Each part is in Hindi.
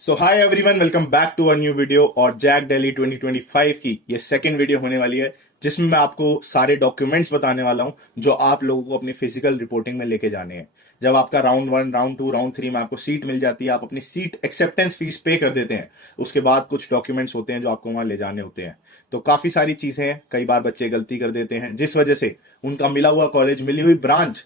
So hi everyone, welcome back to our new video. और जैक दिल्ली 2025 की ये सेकंड वीडियो होने वाली है जिसमें मैं आपको सारे डॉक्यूमेंट्स बताने वाला हूं जो आप लोगों को अपनी फिजिकल रिपोर्टिंग में लेके जाने हैं। जब आपका राउंड 1, राउंड 2, राउंड 3 में आपको सीट मिल जाती है, आप अपनी सीट एक्सेप्टेंस फीस पे कर देते हैं, उसके बाद कुछ डॉक्यूमेंट्स होते हैं जो आपको वहां ले जाने होते हैं। तो काफी सारी चीजें हैं, कई बार बच्चे गलती कर देते हैं जिस वजह से उनका मिला हुआ कॉलेज, मिली हुई ब्रांच,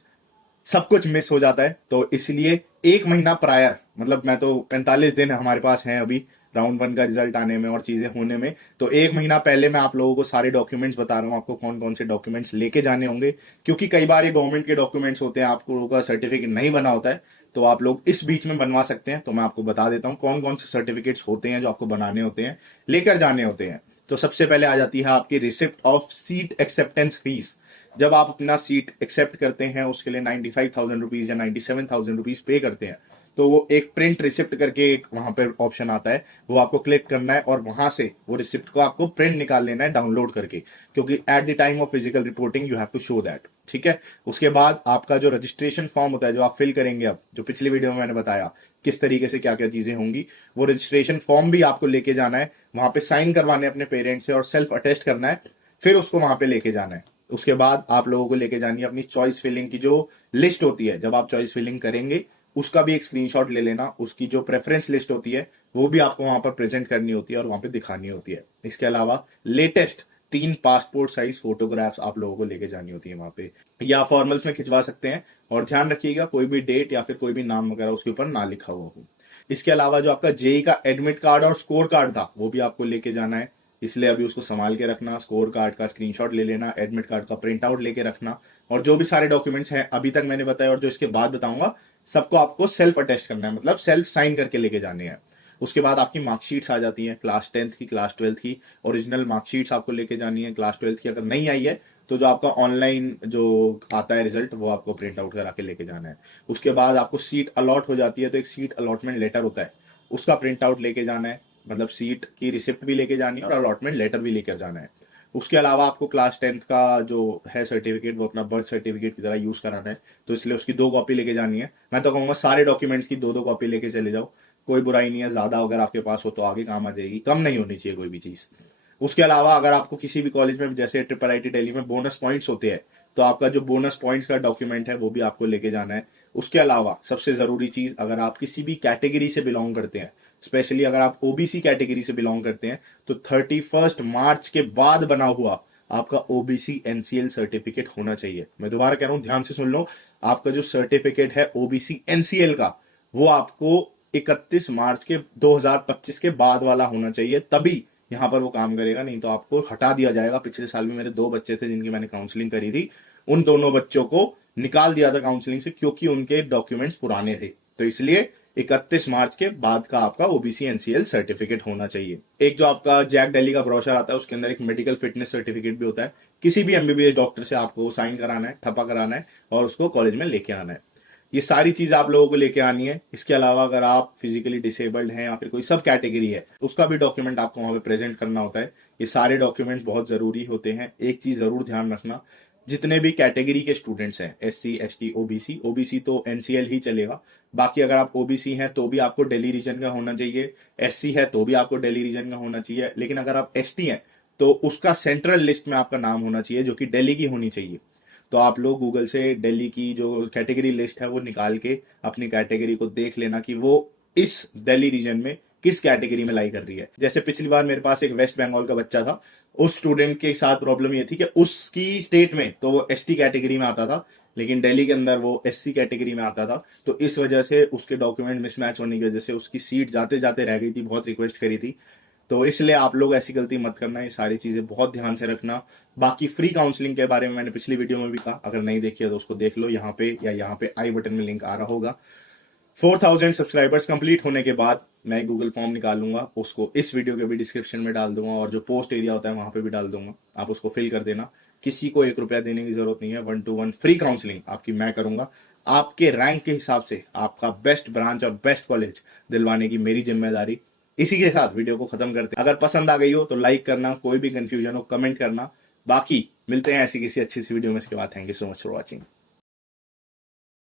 सब कुछ मिस हो जाता है। तो इसलिए एक महीना प्रायर, मतलब मैं तो 45 दिन हमारे पास हैं अभी राउंड 1 का रिजल्ट आने में और चीजें होने में। तो एक महीना पहले मैं आप लोगों को सारे डॉक्यूमेंट्स बता रहा हूँ, आपको कौन कौन से डॉक्यूमेंट्स लेके जाने होंगे, क्योंकि कई बार ये गवर्नमेंट के डॉक्यूमेंट्स होते हैं, आप लोगों का सर्टिफिकेट नहीं बना होता है, तो आप लोग इस बीच में बनवा सकते हैं। तो मैं आपको बता देता हूँ कौन कौन से सर्टिफिकेट्स होते हैं जो आपको बनाने होते हैं, लेकर जाने होते हैं। तो सबसे पहले आ जाती है आपकी receipt of seat acceptance fees. जब आप अपना सीट एक्सेप्ट करते हैं उसके लिए 95,000 रुपीज या 97,000 रुपीज पे करते हैं, तो वो एक प्रिंट रिसिप्ट करके एक वहां पर ऑप्शन आता है, वो आपको क्लिक करना है और वहां से वो रिसिप्ट को आपको प्रिंट निकाल लेना है डाउनलोड करके, क्योंकि at the time of physical reporting you have to show that. ठीक है। उसके बाद आपका जो रजिस्ट्रेशन फॉर्म होता है जो आप फिल करेंगे, अब जो पिछली वीडियो में मैंने बताया किस तरीके से क्या क्या चीजें होंगी, वो रजिस्ट्रेशन फॉर्म भी आपको लेके जाना है, वहां पे साइन करवाने अपने पेरेंट्स से और सेल्फ अटेस्ट करना है, फिर उसको वहां पे लेके जाना है। उसके बाद आप लोगों को लेके जानी है अपनी चॉइस फिलिंग की जो लिस्ट होती है। जब आप चॉइस फिलिंग करेंगे उसका भी एक स्क्रीनशॉट ले लेना, उसकी जो प्रेफरेंस लिस्ट होती है वो भी आपको वहां पर प्रेजेंट करनी होती है और वहां पे दिखानी होती है। इसके अलावा लेटेस्ट 3 पासपोर्ट साइज फोटोग्राफ्स आप लोगों को लेके जानी होती है वहां पे, या फॉर्मल्स में खिंचवा सकते हैं। और ध्यान रखिएगा कोई भी डेट या फिर कोई भी नाम वगैरह उसके ऊपर ना लिखा हुआ हो। इसके अलावा जो आपका जेई का एडमिट कार्ड और स्कोर कार्ड था वो भी आपको लेके जाना है, इसलिए अभी उसको संभाल के रखना। स्कोर कार्ड का स्क्रीनशॉट ले लेना, एडमिट कार्ड का प्रिंट आउट लेके रखना, और जो भी सारे डॉक्यूमेंट्स हैं अभी तक मैंने बताया और जो इसके बाद बताऊंगा, सबको आपको सेल्फ अटेस्ट करना है, मतलब सेल्फ साइन करके लेके जाने हैं। उसके बाद आपकी मार्कशीट्स आ जाती हैं, क्लास 10th की, क्लास 12th की ओरिजिनल मार्कशीट्स आपको लेके जानी है। क्लास 12th की अगर नहीं आई है तो जो आपका ऑनलाइन जो आता है रिजल्ट, वो आपको प्रिंट आउट करा के लेके जाना है। उसके बाद आपको सीट अलॉट हो जाती है तो एक सीट अलॉटमेंट लेटर होता है, उसका प्रिंट आउट लेके जाना है, मतलब सीट की रिसिप्ट भी लेके जानी है और अलॉटमेंट लेटर भी लेकर जाना है। उसके अलावा आपको क्लास 10th का जो है सर्टिफिकेट, वो अपना बर्थ सर्टिफिकेट की तरह यूज कराना है, तो इसलिए उसकी 2 कॉपी लेके जानी है। मैं तो कहूंगा सारे डॉक्यूमेंट्स की 2-2 कॉपी लेके चले जाओ, कोई बुराई नहीं है। ज्यादा अगर आपके पास हो तो आगे काम आ जाएगी, कम नहीं होनी चाहिए कोई भी चीज। उसके अलावा अगर आपको किसी भी कॉलेज में, जैसे ट्रिपल आईटी दिल्ली में बोनस पॉइंट्स होते हैं, तो आपका जो बोनस पॉइंट्स का डॉक्यूमेंट है वो भी आपको लेके जाना है। उसके अलावा सबसे जरूरी चीज, अगर आप किसी भी कैटेगरी से बिलोंग करते हैं, स्पेशली अगर आप ओबीसी कैटेगरी से बिलोंग करते हैं, तो 31 मार्च के बाद बना हुआ आपका ओबीसी एनसीएल सर्टिफिकेट होना चाहिए। मैं दोबारा कह रहा हूं, ध्यान से सुन लो, आपका जो सर्टिफिकेट है ओबीसी एनसीएल का, वो आपको 31 मार्च के 2025 के बाद वाला होना चाहिए, तभी यहां पर वो काम करेगा, नहीं तो आपको हटा दिया जाएगा। पिछले साल भी मेरे 2 बच्चे थे जिनकी मैंने काउंसलिंग करी थी, उन दोनों बच्चों को निकाल दिया था काउंसलिंग से क्योंकि उनके डॉक्यूमेंट्स पुराने थे। तो इसलिए 31 मार्च के बाद का आपका ओबीसी एनसीएल सर्टिफिकेट होना चाहिए। एक जो आपका जैक दिल्ली का ब्रोशर आता है उसके अंदर एक मेडिकल फिटनेस सर्टिफिकेट भी होता है। किसी भी एमबीबीएस डॉक्टर से आपको साइन कराना है, ठप्पा कराना है और उसको कॉलेज में लेके आना है। ये सारी चीज आप लोगों को लेके आनी है। इसके अलावा अगर आप फिजिकली डिसेबल्ड हैं या फिर कोई सब कैटेगरी है, उसका भी डॉक्यूमेंट आपको वहां पे प्रेजेंट करना होता है। ये सारे डॉक्यूमेंट्स बहुत जरूरी होते हैं। एक चीज जरूर ध्यान रखना, जितने भी कैटेगरी के स्टूडेंट्स हैं, एससी, एसटी, ओबीसी, ओबीसी तो एनसीएल ही चलेगा। बाकी अगर आप ओबीसी हैं तो भी आपको दिल्ली रीजन का होना चाहिए, एससी है तो भी आपको दिल्ली रीजन का होना चाहिए, लेकिन अगर आप एसटी हैं तो उसका सेंट्रल लिस्ट में आपका नाम होना चाहिए जो कि दिल्ली की होनी चाहिए। तो आप लोग गूगल से दिल्ली की जो कैटेगरी लिस्ट है वो निकाल के अपनी कैटेगरी को देख लेना कि वो इस दिल्ली रीजन में किस कैटेगरी में लाई कर रही है। जैसे पिछली बार मेरे पास एक वेस्ट बंगाल का बच्चा था, उस स्टूडेंट के साथ प्रॉब्लम ये थी कि उसकी स्टेट में तो वो एसटी कैटेगरी में आता था, लेकिन दिल्ली के अंदर वो एससी कैटेगरी में आता था। तो इस वजह से उसके डॉक्यूमेंट मिसमैच होने की वजह से उसकी सीट जाते जाते रह गई थी, बहुत रिक्वेस्ट करी थी। तो इसलिए आप लोग ऐसी गलती मत करना, ये सारी चीजें बहुत ध्यान से रखना। बाकी फ्री काउंसलिंग के बारे में मैंने पिछली वीडियो में भी कहा, अगर नहीं देखी है तो उसको देख लो, यहाँ पे या यहाँ पे आई बटन में लिंक आ रहा होगा। 4000 सब्सक्राइबर्स कंप्लीट होने के बाद मैं गूगल फॉर्म निकालूंगा, उसको इस वीडियो के भी डिस्क्रिप्शन में डाल दूंगा और जो पोस्ट एरिया होता है वहां पे भी डाल दूंगा, आप उसको फिल कर देना। किसी को 1 रुपया देने की जरूरत नहीं है, 1-to-1 फ्री काउंसलिंग आपकी मैं करूंगा। आपके रैंक के हिसाब से आपका बेस्ट ब्रांच और बेस्ट कॉलेज दिलवाने की मेरी जिम्मेदारी। इसी के साथ वीडियो को खत्म करते हैं। अगर पसंद आ गई हो तो लाइक करना, कोई भी कंफ्यूजन हो कमेंट करना। बाकी मिलते हैं ऐसी किसी अच्छी सी वीडियो में, इसके बाद thank you so much for watching.